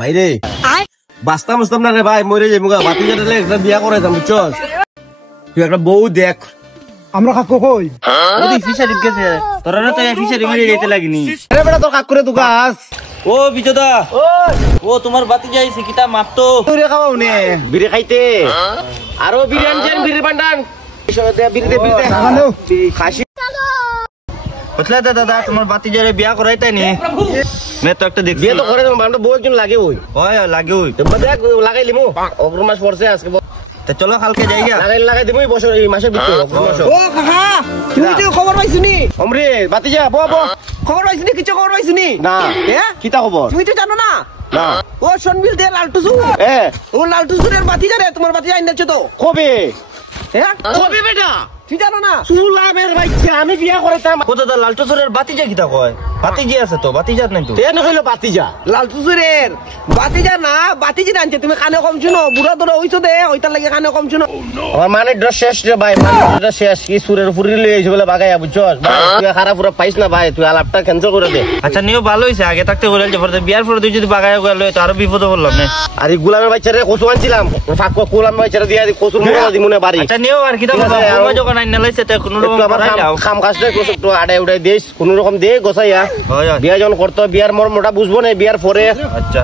বাইরে বাস্তাম বাস্তাম না রে ভাই, মরে যাই মুগা বাতি জানালে একটা বিয়া করাইতাম, বুঝছস? তুই একটা বউ দেখ। আমরা কাকু কই ওদি ফিশারি গেছে তোরা না, তাই ফিশারি মেরে যেতে লাগিনি। আরে বেটা তোর কাক করে তুই গাছ। ও বিজয়দা, ও তোমার বাতি যাইছে কিতা মাপতো তোরে খাওয়াও নে বিড়ি খাইতে, আরো বিড়ি আনছেন, বিড়ি বান্ডান বিড়ি দে খাসি। বুঝলা দাদা, তোমার বাতি যারে বিয়া করাইতাই নি, মে তো একটা দেখছি। বিয়ে তো করে বান্ডা বউ একজন লাগে ওই হয় লাগে ওই দেখ লাগাই লিমু, অগ্রম মাস পড়ছে আজকে, তা চলো কালকে যাই গা। লাগাই দিবো এই বছর, এই মাসের ভিতরে অগ্রম মাস। ও কাকা তুমি তো খবর পাইছুনি? অমরে বাতি যা বো বো। খবর পাইছুনি? কিছু খবর পাইছুনি? না হ্যাঁ কিতা খবর? তুমি তো জানো না? না ও সনবিল দে লালটুসু, এ ও লালটুসুরের বাতি জানে, তোমার বাতি আইন যাচ্ছে তো। কবে হ্যাঁ কবে বেটা? তুই জানো না? সুলামের বাচ্চা আমি বিয়া করাইতাম। ও দাদা লালটুসুরের বাতি যা কিতা কয়? বাতি জি আছে তো, বাতি যাত নাই তো। তেন হইলো বাতি যা লালটুসুরের বাতি যা না, বাতি জি আনছে। তুমি কানে কম শুনো, বুড়া তোরা হইছো দে, ওইটার লাগে কানে কম শুনো। আমার মানে ড্রেস শেষ রে ভাই, মানে শেষ কি সুরের ফুরি লই আইছ বলে বাগাইয়া, বুঝছস? ভাই তুই খারাপ পুরো পাইছ না ভাই, তুই আলাপটা ক্যান্সেল করে দে। আচ্ছা নিও ভালো হইছে, আগে থাকতে বলে যে পরে বিয়ার পরে তুই যদি বাগায় গেল তো আরো বিপদে পড়লাম না। আর এই গুলামের বাচ্চারে কচু আনছিলাম, ফাঁক গোলাম বাচ্চারে দিয়া কচুর মুড়া দি মনে বাড়ি। আচ্ছা নিও আর কিতা ঠিক আছে, করবা, আর- ও যখন আইন নালাইছে তে কোন রকম আবার করাই দাও। খাম কাজটা একটু আড়াই উড়াই দিস, কোন রকম দে গোছাইয়া। হয়, হয়। বিয়া যখন করতো, বিয়ার মর্মটা বুঝবো না বিয়ার পরে। আচ্ছা